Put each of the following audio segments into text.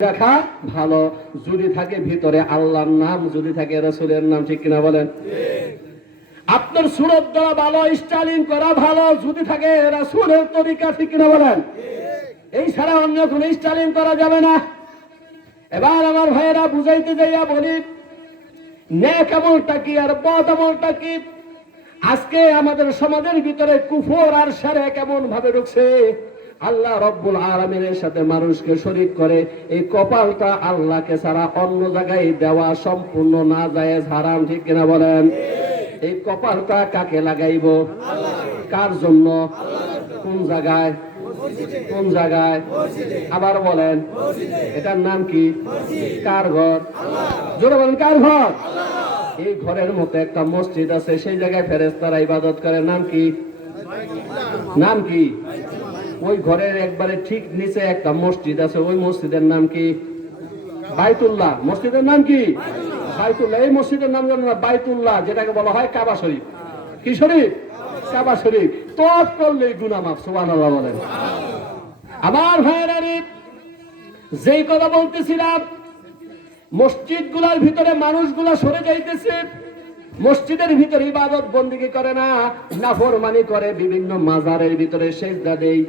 দেখা ভালো। যদি থাকে ভিতরে আল্লাহর নাম যদি থাকে রসুলের নাম ঠিক কিনা বলেন? আপনার সুরত দ্বারা ভালো স্টাইলিং করা ভালো যদি থাকে রসুলের তরিকা ঠিক কিনা বলেন? এই ছাড়া অন্য কোনো স্টাইলিং করা যাবে না। এবার আমার ভাইয়েরা বুঝাইতে যাইয়া বলি ন্যাক আমলটা কি আর বদ আমলটা কি? আজকে আমাদের সমাজের ভিতরে কুফর আর সারে কেমন ভাবে ঢুকছে। আল্লাহ রব্বুল আলমিনের সাথে মানুষকে শরিক করে, এই কপালটা আল্লাহকে ছাড়া অন্য জায়গায় দেওয়া সম্পূর্ণ না যায় হারাম, ঠিক কিনা বলেন? এই কপালটা কাকে লাগাইব? কার জন্য? কোন জায়গায়? কোন জায়গায়? আবার বলেন, এটার নাম কি? কার ঘর? জোরে বলেন, কার ঘর? এই ঘরের মতো একটা মসজিদ আছে, সেই জায়গায় ফেরেস্তারা ইবাদত করে। নাম কি? নাম কি? ওই ঘরের একবারে ঠিক নিচে একটা মসজিদ আছে ওই মসজিদের নাম কি? বাইতুল্লাহ। মসজিদের নাম কি? বাইতুল্লাহ। এই মসজিদের নাম জানো না? বাইতুল্লাহ যেটাকে বলা হয় কাবা শরীফ। কি শরীফ? কাবা শরীফ। তপ করলেই গুনা মাফ সুবহানাল্লাহ বলেন। ভাইয়েরা রে, যেই কথা বলতেছিলাম মসজিদগুলার ভিতরে মানুষগুলা সরে যাইতেছে। মসজিদের ভিতরে ইবাদত বন্দিগি করে না, নাফরমানি করে বিভিন্ন মাজারের ভিতরে সেজদা দেই।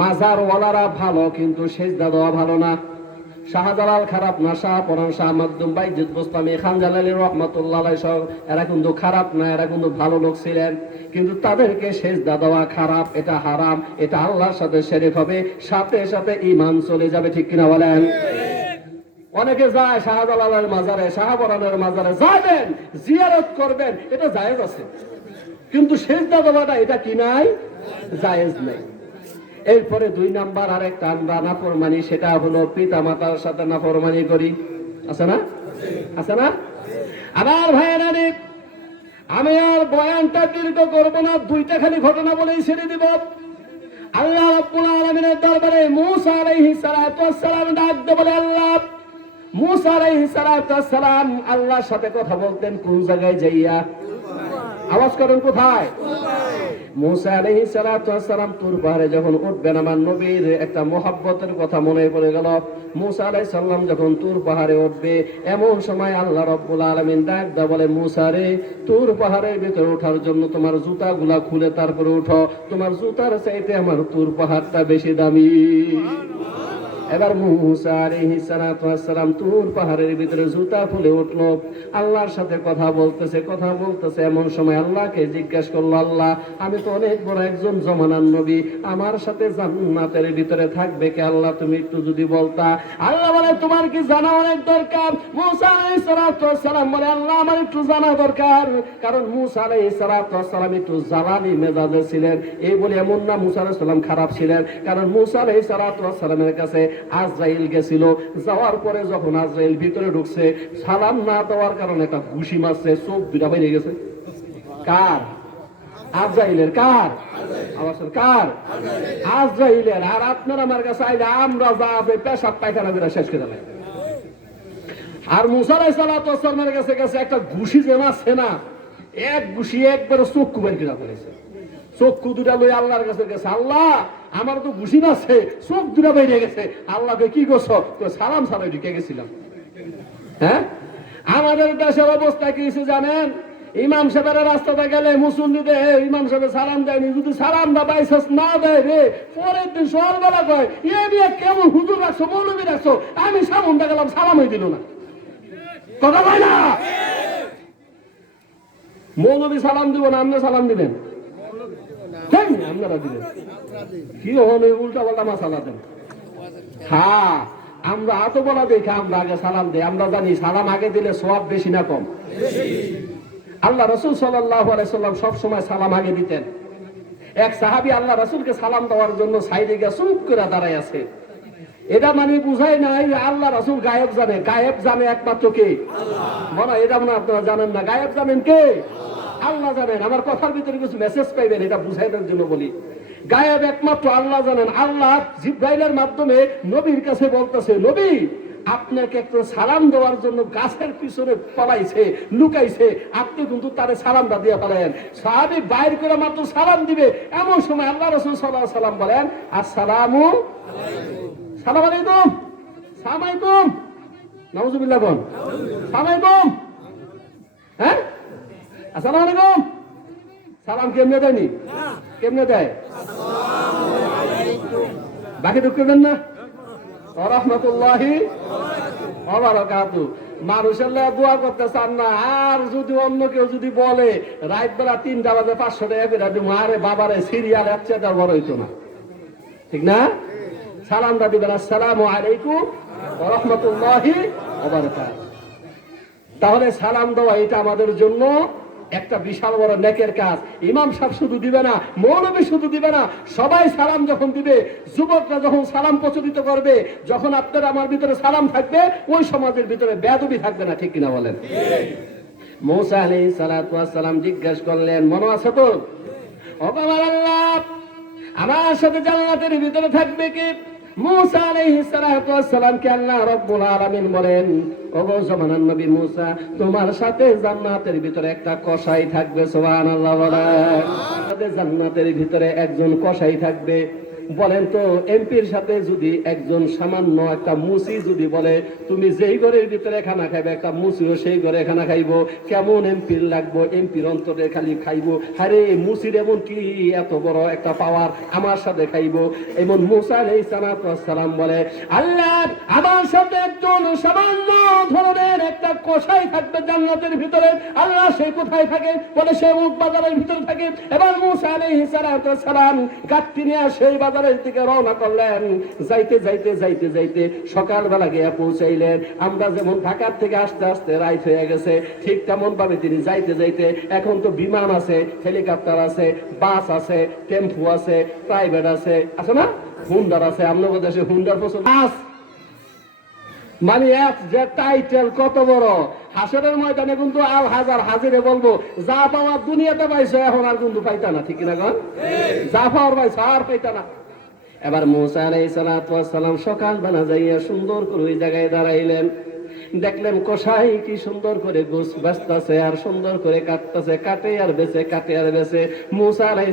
মাজার ওয়ালারা ভালো, কিন্তু সেজদা দেওয়া ভালো না। শাহজালাল খারাপ না, শাহ পরান শাহ মাকদুম বাইজুদ গোস্তামি খান জালালি রহমতুল্লাহ সহ, এরা কিন্তু খারাপ না, এরা কিন্তু ভালো লোক ছিলেন। কিন্তু তাদেরকে সেজদা দেওয়া খারাপ, এটা হারাম, এটা আল্লাহর সাথে শেরেক হবে, সাথে সাথে ইমান চলে যাবে, ঠিক কিনা বলেন? অনেকে যায় শাহজালালের মাজারে, শাহবরানের মাজারে, যাবেন, জিয়ারত করবেন, এটা জায়েজ আছে। কিন্তু সেজদা দেওয়াটা এটা কি নাই? জায়েজ নেই। এরপরে দুই নাম্বার আর একটা আমরা নাফরমানি, সেটা হলো পিতা মাতার সাথে নাফরমানি করি। আছে না? আছে না? আবার ভাইয়েরা আমি আর বয়ানটা দীর্ঘ করব না, দুইটা খালি ঘটনা বলেই ছেড়ে দিব। আল্লাহ রাব্বুল আলামিনের দরবারে মূসা আলাইহিস সালাতু ওয়াস সালাম ডাক বলে, আল্লাহ মূসা আলাইহিস সালাম আল্লাহর সাথে কথা বলতেন কোন জায়গায় যাইয়া? আওয়াজ করেন কোথায়? মুসা আলাইহিস সালাতু ওয়াস সালাম তুর পাহাড়ে যখন উঠবেন, আমার নবীর একটা মোহাব্বতের কথা মনে পড়ে গেল। মুসা আলাইহিস সালাম যখন তুর পাহাড়ে উঠবে, এমন সময় আল্লাহ রাব্বুল আলামিন ডাক দা বলে, মুসা রে, তুর পাহাড়ের ভিতরে ওঠার জন্য তোমার জুতাগুলা খুলে তারপরে উঠো। তোমার জুতার চাইতে আমার তুর পাহাড়টা বেশি দামি। এবার মুসা তুর পাহাড়ের ভিতরে জুতা খুলে উঠল। আল্লাহর সাথে কথা বলতেছে কথা বলতেছে এমন সময় আল্লাহকে জিজ্ঞাসা করল, আল্লাহ, আমি তো অনেক বড় একজন জমানার নবী, আমার সাথে জান্নাতের ভিতরে থাকবে কে? আল্লাহ, তুমি একটু যদি বলতা। আল্লাহ বলে, তোমার কি জানা অনেক দরকার? মুসা আলাইহিস বলে, আল্লাহ, আমার একটু জানা দরকার। কারণ মুসা আলাইহিস সালাম একটু জ্বালানি মেজাজে ছিলেন। এই বলে এমন না মুসা আলাইহিস সালাম খারাপ ছিলেন। কারণ মুসা আলাইহিস সালামের কাছে আজরাইল গেছিল। যাওয়ার পরে যখন আজরাইল ভিতরে ঢুকছে সালাম না দেওয়ার কারণে একটা ঘুষি মারছে চোখ দুটা বাইরে গেছে। কার? আজরাইলের কার? করেন, কার? আজরাইলের। আর আপনার আমার কাছে আইলে আমরা পেশাব পায়খানা শেষ করে আর মুসালাই সালামের কাছে গেছে একটা ঘুষি যে মারছে না এক ঘুষি একবারে চোখ বের করে ফেলেছে। চক্ষু দুটা লই আল্লাহর কাছে গেছে। আল্লাহ, আমার তো ঘুষি মারছে চোখ দুটা বেরিয়ে গেছে। আল্লাহকে কি করছ? তো সালাম সালাই ঢুকে গেছিলাম। হ্যাঁ? আমাদের দেশের অবস্থা কি জানেন? ইমাম সাহেবের রাস্তাতে গেলে মুসল্লিদের ইমাম সাহেব সালাম দেয়নি যদি সালাম দা বাইসাস না দেয় রে। পরের দিন সকালবেলা কয়, এ বিয়ে কেমন হুজুর রাখছো, মৌলবী রাখছো, আমি সামন দা গেলাম সালাম হয়ে দিল না। কথা বলে না? মৌলবী সালাম দিব না আপনি সালাম দিবেন। কেন আপনারা দিবেন কি হলে উল্টা পাল্টা মাসালা দেন হ্যাঁ আমরা এত বলা দেখে আমরা আগে সালাম দিই, আমরা জানি সালাম আগে দিলে সব বেশি না কম। আল্লাহ রসুল সাল্লাহ আলাইসাল্লাম সব সময় সালাম আগে দিতেন। এক সাহাবি আল্লাহ রসুলকে সালাম দেওয়ার জন্য সাইডে গিয়ে চুপ করে দাঁড়ায় আছে। এটা মানে বুঝাই নাই আল্লাহ রসুল গায়েব জানে। গায়েব জানে একমাত্র কে? বলা এটা মনে আপনারা জানেন না। গায়েব জানেন কে? আল্লাহ জানেন, আমার কথার ভিতরে কিছু মেসেজ পাইবেন, এটা বুঝাইবার জন্য বলি। গায়েব একমাত্র আল্লাহ জানেন, আল্লাহ জিব্রাইলের মাধ্যমে নবীর কাছে বলতেছে, নবী, আপনাকে একটু সালাম দেওয়ার জন্য গাছের পিছনে পলাইছে, লুকাইছে, আপনি কিন্তু তারে সালামটা দিয়ে পারেন সাহাবি বাইর করে মাত্র সালাম দিবে। এমন সময় আল্লাহ রসুল সাল্লাহ সাল্লাম বলেন, আসসালামু সালাম আলাইকুম। সামাইকুম নাউজুবিল্লাহ কোন সামাইকুম হ্যাঁ? আসসালামু আলাইকুম। সালাম কেমনে দেয়নি? কেমনে দেয়? বাকি দুঃখ দেন না? রহমতুল্লাহি অবারকাতু মানুষের দোয়া করতে চান না। আর যদি অন্য কেউ যদি বলে, রাত বেলা তিনটা বাজে পাঁচশো টাকা করে দিব। আরে বাবারে, সিরিয়াল এক চেয়ে বড় হইতো না। ঠিক না? সালাম দা দিবেন আসসালামু আলাইকুম রহমতুল্লাহি ওবারাকাত। তাহলে সালাম দেওয়া এটা আমাদের জন্য একটা বিশাল বড় নেকের কাজ। ইমাম সাহেব শুধু দিবে না, মৌলবী শুধু দিবে না, সবাই সালাম যখন দিবে, যুবকরা যখন সালাম প্রচলিত করবে, যখন আপনার আমার ভিতরে সালাম থাকবে, ওই সমাজের ভিতরে বেদবি থাকবে না, ঠিক কিনা বলেন? মৌসা আলী সালাম জিজ্ঞেস করলেন, মনে আছে তো আমার সাথে জান্নাতের ভিতরে থাকবে কি? মুসা আলাইহি সালামকে আল্লাহ রাব্বুল আলামিন বলেন, ওগো জমানার নবী মুসা, তোমার সাথে জান্নাতের ভিতরে একটা কসাই থাকবে, সুবহানাল্লাহ বলেন। জান্নাতের ভিতরে একজন কসাই থাকবে বলেন তো, এমপির সাথে যদি একজন সামান্য একটা মুসি যদি বলে, তুমি যেই ঘরের ভিতরে খানা খাইবে, একটা মুসিও সেই ঘরে খানা খাইবো, কেমন এমপির লাগবো, এমপির অন্তরে খালি খাইবো আরে মুসির এমন কি এত বড় একটা পাওয়ার আমার সাথে খাইবো? এমন মুসা এই সালাম বলে, আল্লাহ, আমার সাথে একজন সামান্য ধরনের একটা কষাই থাকবে জান্নাতের ভিতরে। আল্লাহ সে কোথায় থাকে? বলে সে উট বাজারের ভিতরে থাকে। এবার মুসা আলাইহিস সালাম গাত্তি নিয়ে সেই বাজারের দিকে রওনা করলেন। যাইতে যাইতে যাইতে যাইতে সকালবেলা গিয়া পৌঁছাইলেন। আমরা যেমন ঢাকার থেকে আস্তে আস্তে রাইট হয়ে গেছে, ঠিক তেমন ভাবে তিনি যাইতে যাইতে এখন তো বিমান আছে, হেলিকপ্টার আছে, বাস আছে, টেম্পু আছে, প্রাইভেট আছে আছে না? হুন্ডার আছে আপনাদের দেশে হুন্ডার বাস! মানে এক যে টাইটেল, কত বড়। হাসরের ময়দানে কিন্তু আল হাজার হাজিরে বলব, যা পাওয়ার দুনিয়াতে পাইছো, এখন আর কিন্তু পাইতা না, ঠিক না গন যা পাওয়ার পাইছো, আর পাইতা না। এবার মুসা আলাই সালাম সকাল বেলা যাইয়া সুন্দর করে ওই জায়গায় দাঁড়াইলেন। দেখলেন কষাই কি সুন্দর করে গোস বাঁচতেছে আর সুন্দর করে কাটতেছে, কাটে আর বেছে কাটে আর বেছে মুসা আলাই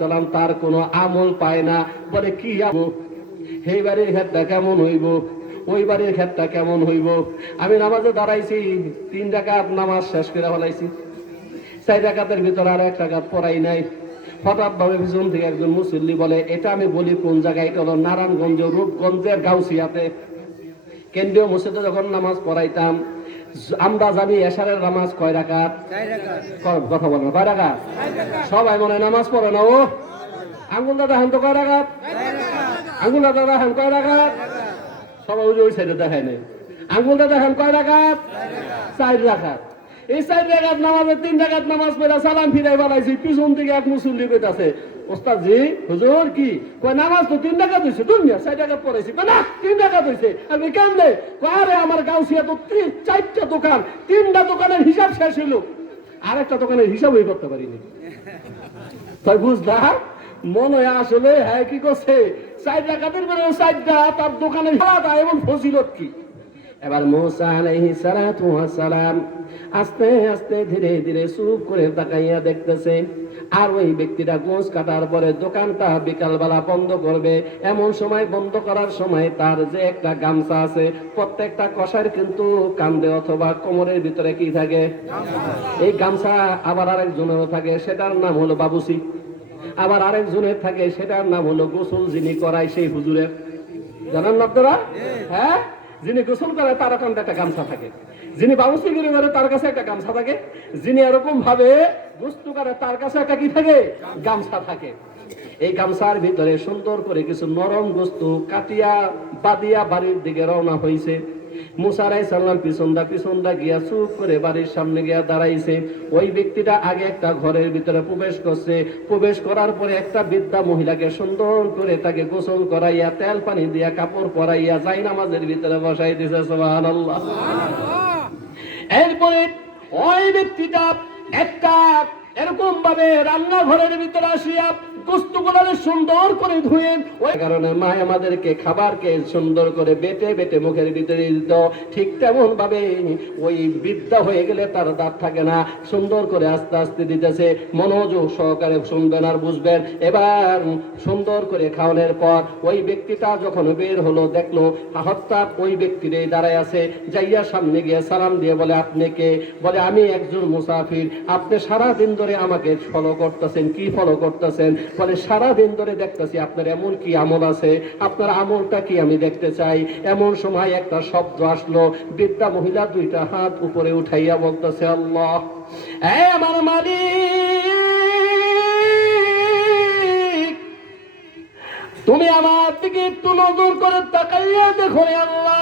সালাম তার কোনো আমল পায় না। বলে, কি আমল? সেই বাড়ির ক্ষেত্রটা কেমন হইব? ওই বাড়ির ক্ষেত্রটা কেমন হইব? আমি নামাজে দাঁড়াইছি, তিন ডাকাত নামাজ শেষ করে ফেলাইছি। চার ডাকাতের ভিতরে আর এক ডাকাত পড়াই নাই। হঠাৎ ভাবে পিছন থেকে একজন মুসল্লি বলে এটা আমি বলি কোন জায়গায়? এটা হলো নারায়ণগঞ্জ রূপগঞ্জের গাউসিয়াতে। কেন্দ্রীয় মসজিদে যখন নামাজ পড়াইতাম আমরা জানি এশারের নামাজ কয় রাকাত? কথা বলেন কয় রাকাত? সবাই মনে নামাজ পড়ে না ও। আঙ্গুল দাদা হান তো কয় রাকাত? আঙ্গুল দাদা হান কয় রাকাত? সবাই ওই সাইডে দেখায় নাই। আঙ্গুল দাদা হান কয় রাকাত। চার রাকাত। এই চার রাকাত নামাজে, তিন রাকাত নামাজ পড়া সালাম ফিরাই বানাইছি, পিছন থেকে এক মুসল্লি কইতাছে ওস্তাদ জি হুজুর কি? কয়, নামাজ তো তিন টাকা দিছে তুমি চার টাকা পড়াইছি। না, তিন টাকা দিছে আমি কেমনে? আরে, আমার গাউসিয়া তো চারটা দোকান, তিনটা দোকানের হিসাব শেষ হইল। আরেকটা দোকানের হিসাবই করতে পারিনি। তাই বুঝলা, মনে আসলে হ্যাঁ কি করছে? চার টাকাদের বেরো চারটা, তার আলাদা এবং ফজিলত কি? এবার মোসা আলাইহি সালাম আস্তে আস্তে ধীরে ধীরে চুপ করে তাকাইয়া দেখতেছে আর ওই ব্যক্তিটা গোস কাটার পরে দোকানটা বিকালবেলা বন্ধ করবে। এমন সময় বন্ধ করার সময় তার যে একটা গামছা আছে প্রত্যেকটা কষার কিন্তু কান্দে অথবা কোমরের ভিতরে কি থাকে? এই গামছা আবার আরেকজনেরও থাকে সেটার নাম হলো বাবুসি। আবার আরেকজনের থাকে সেটার নাম হলো গোসল যিনি করায় সেই হুজুরের। জানেন না আপনারা? হ্যাঁ? যিনি গোসল করে তার ওখানে একটা গামছা থাকে। যিনি বাবুসিগিরি করে তার কাছে একটা গামছা থাকে। যিনি এরকম ভাবে বস্তু করে তার কাছে একটা কি থাকে? গামছা থাকে। এই গামছার ভিতরে সুন্দর করে কিছু নরম বস্তু কাটিয়া বাদিয়া বাড়ির দিকে রওনা হয়েছে মুসারাই সাল্লাম পিছনদা পিছনদা গিয়া চুপ করে বাড়ির সামনে গিয়া দাঁড়াইছে। ওই ব্যক্তিটা আগে একটা ঘরের ভিতরে প্রবেশ করছে। প্রবেশ করার পরে একটা বৃদ্ধা মহিলাকে সুন্দর করে তাকে গোসল করাইয়া তেল পানি দিয়া কাপড় পরাইয়া যাই নামাজের ভিতরে বসাই দিছে সুবহানাল্লাহ। এরপরে ওই ব্যক্তিটা একটা এরকম ভাবে রান্নাঘরের ভিতরে আসিয়া সুন্দর করে ওই কারণে মা আমাদেরকে খাবারকে সুন্দর করে বেটে বেটে মুখের ভিতরে দিত। ঠিক তেমন ভাবে ওই বিদ্যা হয়ে গেলে তার দাঁত থাকে না। সুন্দর করে আস্তে আস্তে দিতেছে। মনোযোগ সহকারে শুনবেন আর বুঝবেন। এবার সুন্দর করে খাওয়ানোর পর ওই ব্যক্তিটা যখন বের হলো, দেখল, হঠাৎ ওই ব্যক্তির দাঁড়ায় আছে। যাইয়া সামনে গিয়ে সালাম দিয়ে বলে, আপনি কে? বলে, আমি একজন মুসাফির। আপনি সারা দিন ধরে আমাকে ফলো করতেছেন, কি ফলো করতেছেন? বলে সারা দিন ধরে দেখতেছি আপনার এমন কি আমল আছে? আপনার আমলটা কি আমি দেখতে চাই? এমন সময় একটা শব্দ আসলো, বৃদ্ধা মহিলা দুইটা হাত উপরে উঠাইয়া বলতেছে, আল্লাহ আমার মালিক, তুমি আমার দিকে একটু নজর করে তাকাইয়া দেখো আল্লাহ।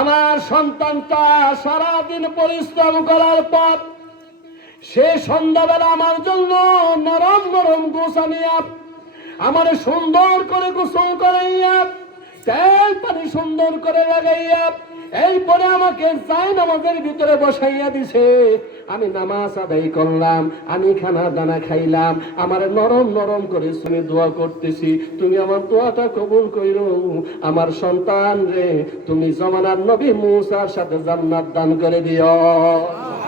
আমার সন্তানটা সারাদিন পরিশ্রম করার পর সে সন্ধ্যাবেলা আমার জন্য নরম নরম গোসানিয়া আমার সুন্দর করে গোসল করাইয়া, তেল পানি সুন্দর করে লাগাইয়া, এরপরে আমাকে চাই নামাজের ভিতরে বসাইয়া দিছে। আমি নামাজ আদায় করলাম, আমি খানা দানা খাইলাম, আমার নরম নরম করে শুনে দোয়া করতেছি। তুমি আমার দোয়াটা কবুল কইর। আমার সন্তান রে, তুমি জমানার নবী মুসার সাথে জান্নাত দান করে দিও।